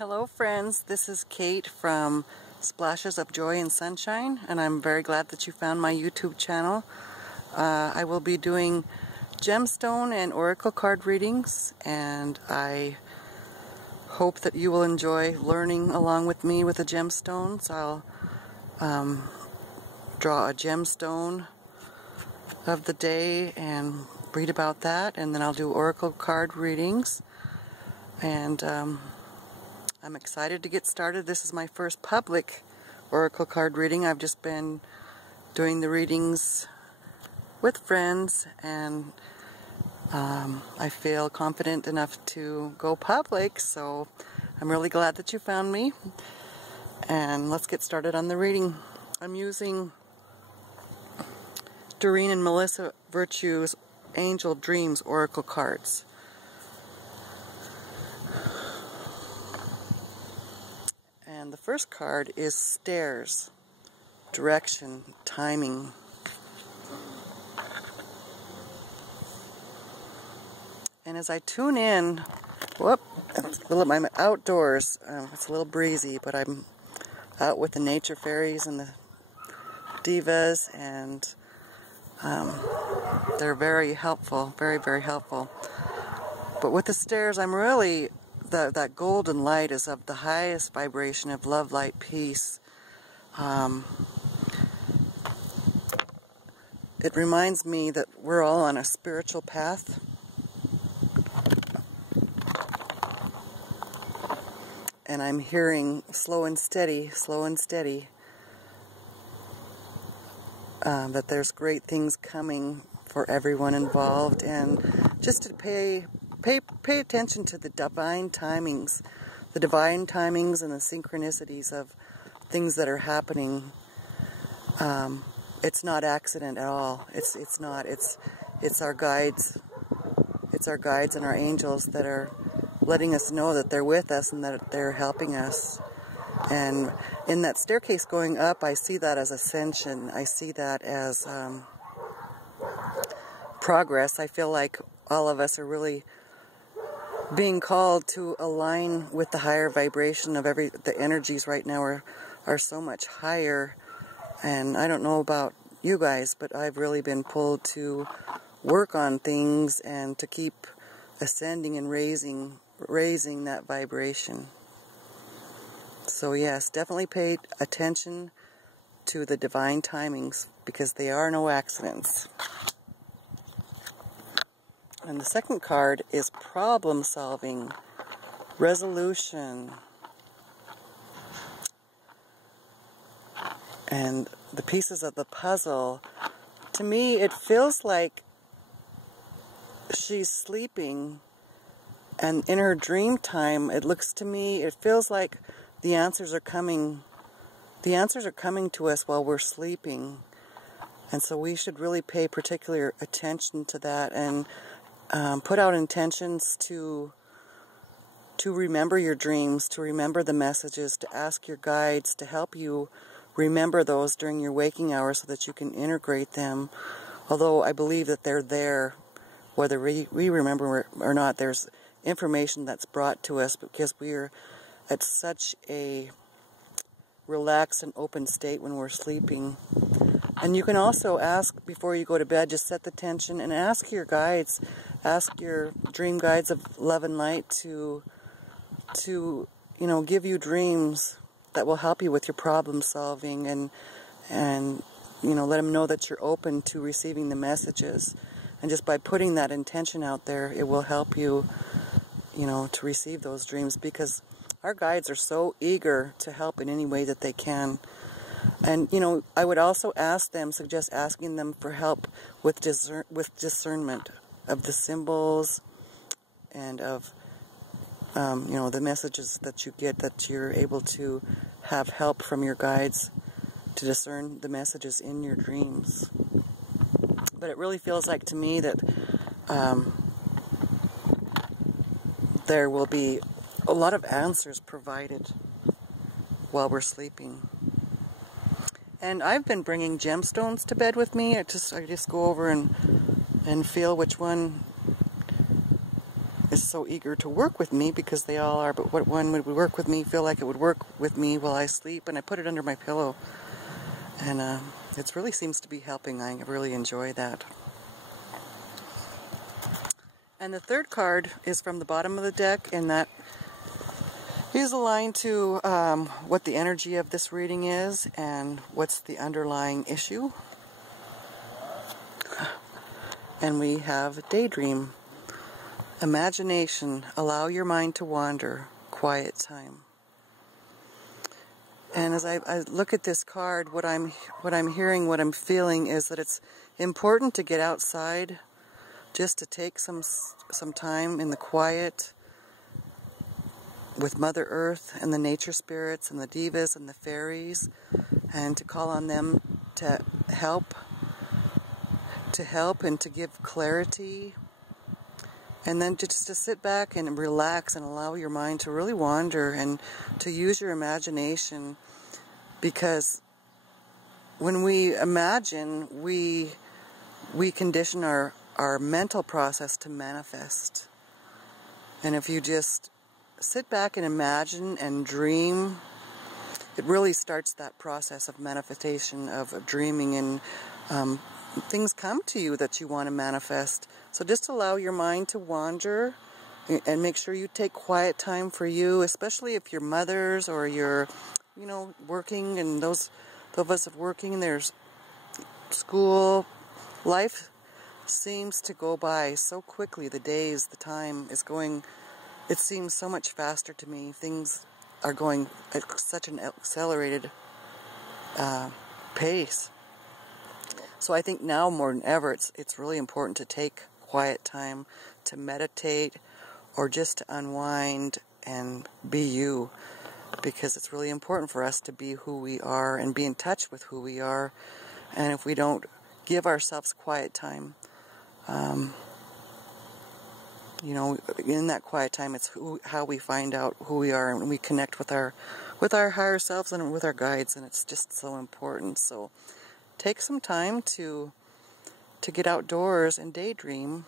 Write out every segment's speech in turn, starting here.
Hello friends, this is Kate from Splashes of Joy and Sunshine, and I'm very glad that you found my YouTube channel. I will be doing gemstone and oracle card readings, and I hope that you will enjoy learning along with me with the gemstones. I'll draw a gemstone of the day and read about that, and then I'll do oracle card readings. And I'm excited to get started. This is my first public oracle card reading. I've just been doing the readings with friends, and I feel confident enough to go public, so I'm really glad that you found me. And let's get started on the reading. I'm using Doreen and Melissa Virtue's Angel Dreams Oracle cards. And the first card is Stairs, Direction, Timing. And as I tune in, I'm outdoors. It's a little breezy, but I'm out with the nature fairies and the divas, and they're very helpful, very, very helpful. But with the stairs, I'm really, that golden light is of the highest vibration of love, light, peace. It reminds me that we're all on a spiritual path. And I'm hearing slow and steady, that there's great things coming for everyone involved, and just to pay attention to the divine timings and the synchronicities of things that are happening. It's not accident at all. It's not. It's our guides. It's our guides and our angels that are letting us know that they're with us and that they're helping us. And in that staircase going up, I see that as ascension. I see that as progress. I feel like all of us are really being called to align with the higher vibration of the energies right now are so much higher. And I don't know about you guys, but I've really been pulled to work on things and to keep ascending and raising that vibration. So yes, definitely pay attention to the divine timings, because they are no accidents. And the second card is Problem Solving, Resolution. And the pieces of the puzzle, to me it feels like she's sleeping, and in her dream time, it feels like the answers are coming to us while we're sleeping. And so we should really pay particular attention to that, and put out intentions to remember your dreams, to remember the messages, to ask your guides to help you remember those during your waking hours so that you can integrate them. Although I believe that they're there, whether we remember or not. There's information that's brought to us because we're at such a relaxed and open state when we're sleeping. And you can also ask before you go to bed, just set the tension and ask your guides, ask your dream guides of love and light to give you dreams that will help you with your problem solving, and let them know that you're open to receiving the messages. And just by putting that intention out there, it will help you, to receive those dreams, because our guides are so eager to help in any way that they can. And, I would also suggest asking them for help with discernment of the symbols and of, the messages that you get, that you're able to have help from your guides to discern the messages in your dreams. But it really feels like to me that there will be a lot of answers provided while we're sleeping. And I've been bringing gemstones to bed with me. I just go over and feel which one is so eager to work with me, because they all are, but what one would work with me, feel like it would work with me while I sleep, and I put it under my pillow. And it really seems to be helping. I really enjoy that. And the third card is from the bottom of the deck, and that is aligned to what the energy of this reading is and what's the underlying issue. And we have daydream, imagination, allow your mind to wander, quiet time. And as I look at this card, what I'm hearing, what I'm feeling is that it's important to get outside, just to take some time in the quiet with Mother Earth and the nature spirits and the divas and the fairies, and to call on them to help and to give clarity, and then just to sit back and relax and allow your mind to really wander and to use your imagination, because when we imagine, we condition our mental process to manifest. And if you just sit back and imagine and dream, it really starts that process of manifestation, of dreaming, and things come to you that you want to manifest. So just allow your mind to wander, and make sure you take quiet time for you, especially if you're mothers or you're, working, and those of us working, there's school, life seems to go by so quickly. The days, the time is going, it seems so much faster to me. Things are going at such an accelerated pace. So I think now more than ever, it's really important to take quiet time to meditate, or just to unwind and be you, because it's really important for us to be who we are and be in touch with who we are. And if we don't give ourselves quiet time, in that quiet time, it's how we find out who we are, and we connect with our higher selves and with our guides, and it's just so important. So take some time to get outdoors and daydream,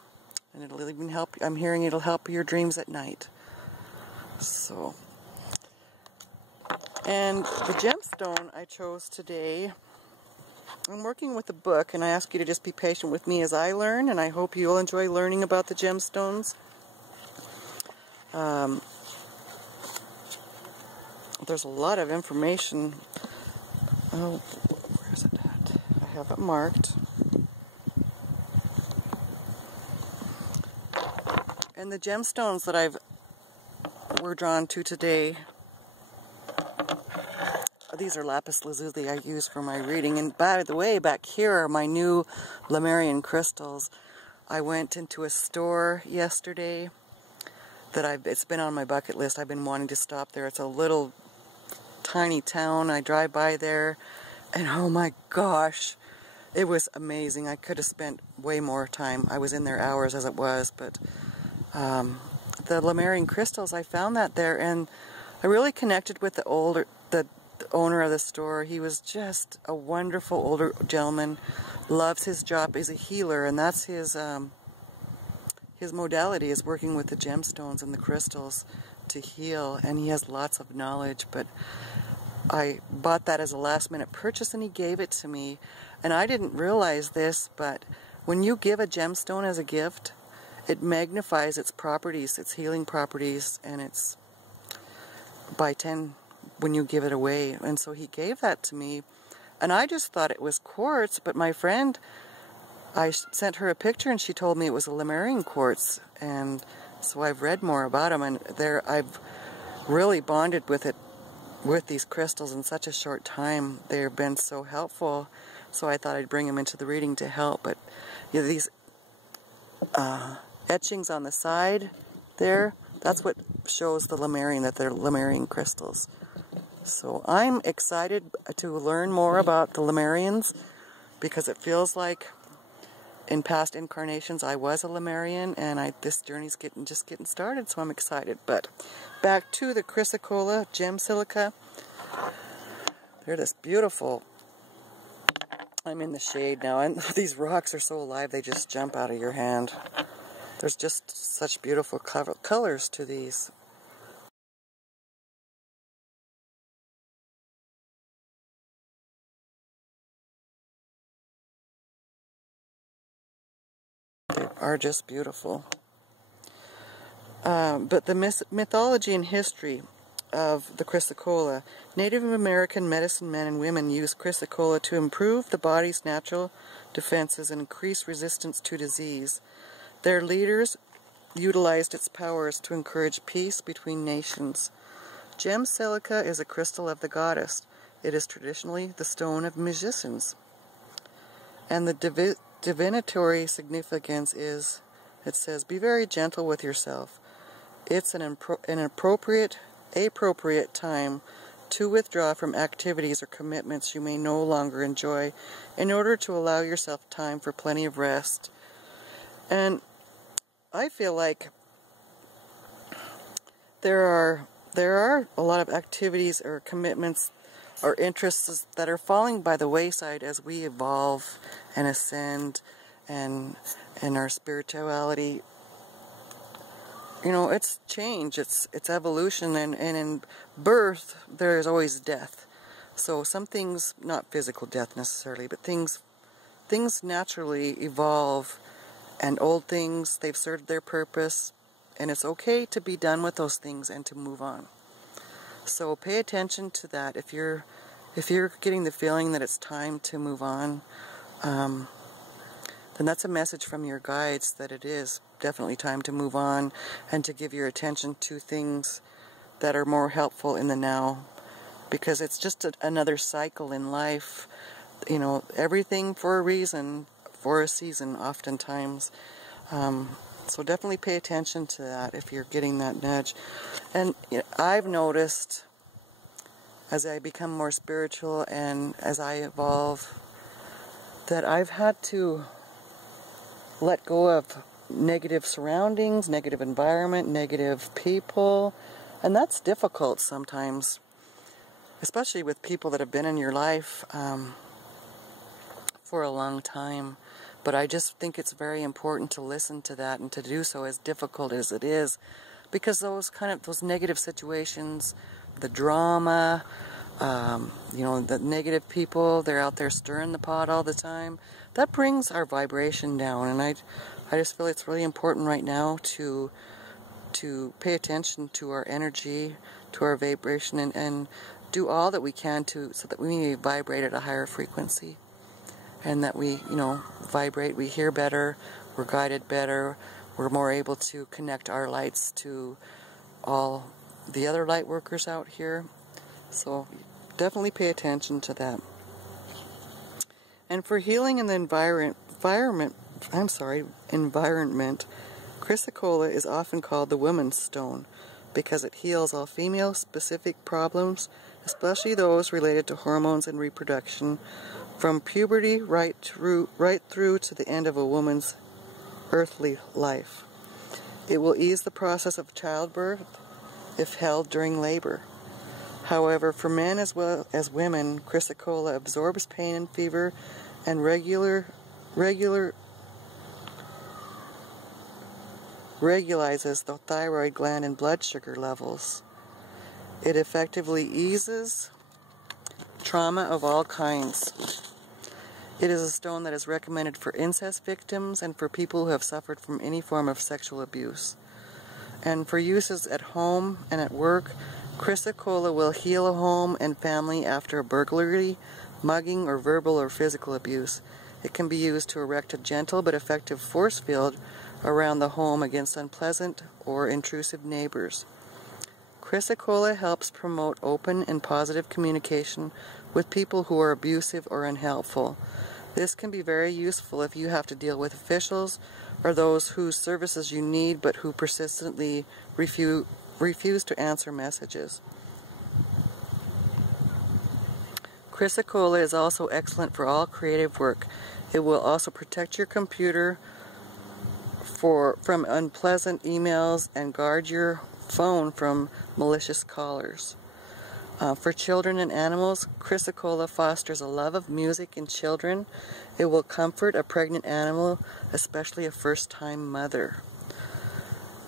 and it'll even help. I'm hearing it'll help your dreams at night. So, and the gemstone I chose today, I'm working with a book, and I ask you to just be patient with me as I learn, and I hope you'll enjoy learning about the gemstones. There's a lot of information. Oh, where is it at? I have it marked. And the gemstones that were drawn to today, these are lapis lazuli I use for my reading. And by the way, back here are my new Lemurian crystals. I went into a store yesterday that it's been on my bucket list. I've been wanting to stop there. It's a little tiny town. I drive by there, and oh my gosh, it was amazing. I could have spent way more time. I was in there hours as it was, but the Lemurian crystals, I found that there, and I really connected with the owner of the store. He was just a wonderful older gentleman, loves his job. He's a healer, and that's his modality, is working with the gemstones and the crystals to heal, and he has lots of knowledge. But I bought that as a last-minute purchase, and he gave it to me, and I didn't realize this, but when you give a gemstone as a gift, it magnifies its properties, its healing properties, and it's by 10 when you give it away. And so he gave that to me, and I just thought it was quartz, but my friend, I sent her a picture, and she told me it was a Lemurian quartz, and so I've read more about them, and I've really bonded with these crystals in such a short time. They've been so helpful, so I thought I'd bring them into the reading to help. But these etchings on the side there, that's what shows the Lemurian, that they're Lemurian crystals. So I'm excited to learn more about the Lemurians, because it feels like in past incarnations I was a Lemurian, and this journey's just getting started, so I'm excited. But back to the chrysocolla gem silica. They're this beautiful. I'm in the shade now, and these rocks are so alive they just jump out of your hand. There's just such beautiful colors to these. They are just beautiful. But the mythology and history of the chrysocolla. Native American medicine men and women use chrysocolla to improve the body's natural defenses and increase resistance to disease. Their leaders utilized its powers to encourage peace between nations. Gem silica is a crystal of the goddess. It is traditionally the stone of magicians. And the divinatory significance is, it says, be very gentle with yourself. It's an appropriate time to withdraw from activities or commitments you may no longer enjoy in order to allow yourself time for plenty of rest. And I feel like there are a lot of activities or commitments or interests that are falling by the wayside as we evolve and ascend and our spirituality. You know, it's change, it's evolution, and in birth there is always death. So some things, not physical death necessarily, but things naturally evolve, and old things, they've served their purpose, and it's okay to be done with those things and to move on. So pay attention to that. If you're getting the feeling that it's time to move on, then that's a message from your guides that it is definitely time to move on and to give your attention to things that are more helpful in the now, because it's just another cycle in life. You know, everything for a reason, for a season oftentimes. So definitely pay attention to that if you're getting that nudge. And you know, I've noticed as I become more spiritual and as I evolve that I've had to let go of negative surroundings, negative environment, negative people, and that's difficult sometimes, especially with people that have been in your life for a long time. But I just think it's very important to listen to that and to do so, as difficult as it is, because those negative situations, the drama, you know, the negative people, they're out there stirring the pot all the time, that brings our vibration down. And I just feel it's really important right now to pay attention to our energy, to our vibration, and do all that we can so that we may vibrate at a higher frequency, and that we, you know, vibrate, we hear better, we're guided better, we're more able to connect our lights to all the other light workers out here. So definitely pay attention to that. And for healing in the environment, chrysocolla is often called the woman's stone because it heals all female-specific problems, especially those related to hormones and reproduction, from puberty right through to the end of a woman's earthly life. It will ease the process of childbirth if held during labor. However, for men as well as women, chrysocolla absorbs pain and fever and regularizes the thyroid gland and blood sugar levels. It effectively eases trauma of all kinds. It is a stone that is recommended for incest victims and for people who have suffered from any form of sexual abuse. And for uses at home and at work, chrysocolla will heal a home and family after a burglary, mugging, or verbal or physical abuse. It can be used to erect a gentle but effective force field around the home against unpleasant or intrusive neighbors. Chrysocolla helps promote open and positive communication with people who are abusive or unhelpful. This can be very useful if you have to deal with officials or those whose services you need but who persistently refuse to answer messages. Chrysocolla is also excellent for all creative work. It will also protect your computer from unpleasant emails and guard your phone from malicious callers. For children and animals, chrysocolla fosters a love of music in children. It will comfort a pregnant animal, especially a first-time mother.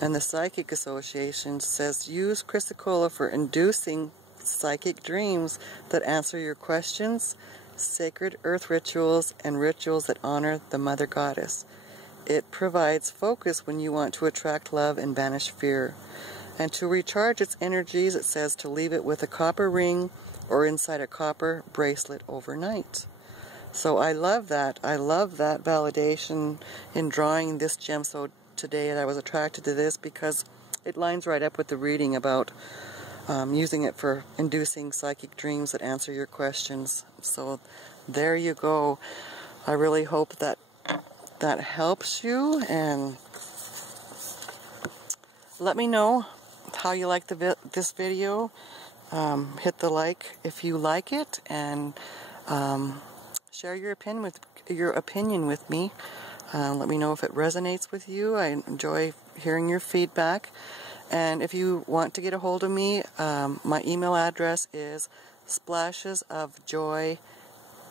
And the Psychic Association says use chrysocolla for inducing psychic dreams that answer your questions, sacred earth rituals, and rituals that honor the Mother Goddess. It provides focus when you want to attract love and banish fear. And to recharge its energies, it says to leave it with a copper ring or inside a copper bracelet overnight. So I love that. I love that validation in drawing this gemstone today. And I was attracted to this because it lines right up with the reading about using it for inducing psychic dreams that answer your questions. So there you go. I really hope that that helps you, and let me know how you like this video. Hit the like if you like it, and share your opinion with me. Let me know if it resonates with you. I enjoy hearing your feedback. And if you want to get a hold of me, my email address is splashesofjoy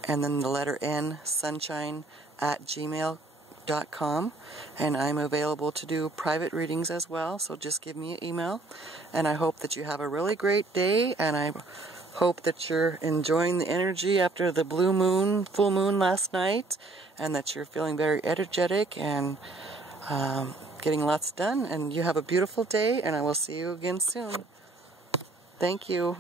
and then the letter N, sunshine, @gmail.com. And I'm available to do private readings as well, so just give me an email. And I hope that you have a really great day, and I hope that you're enjoying the energy after the full moon last night, and that you're feeling very energetic and getting lots done. And you have a beautiful day, and I will see you again soon. Thank you.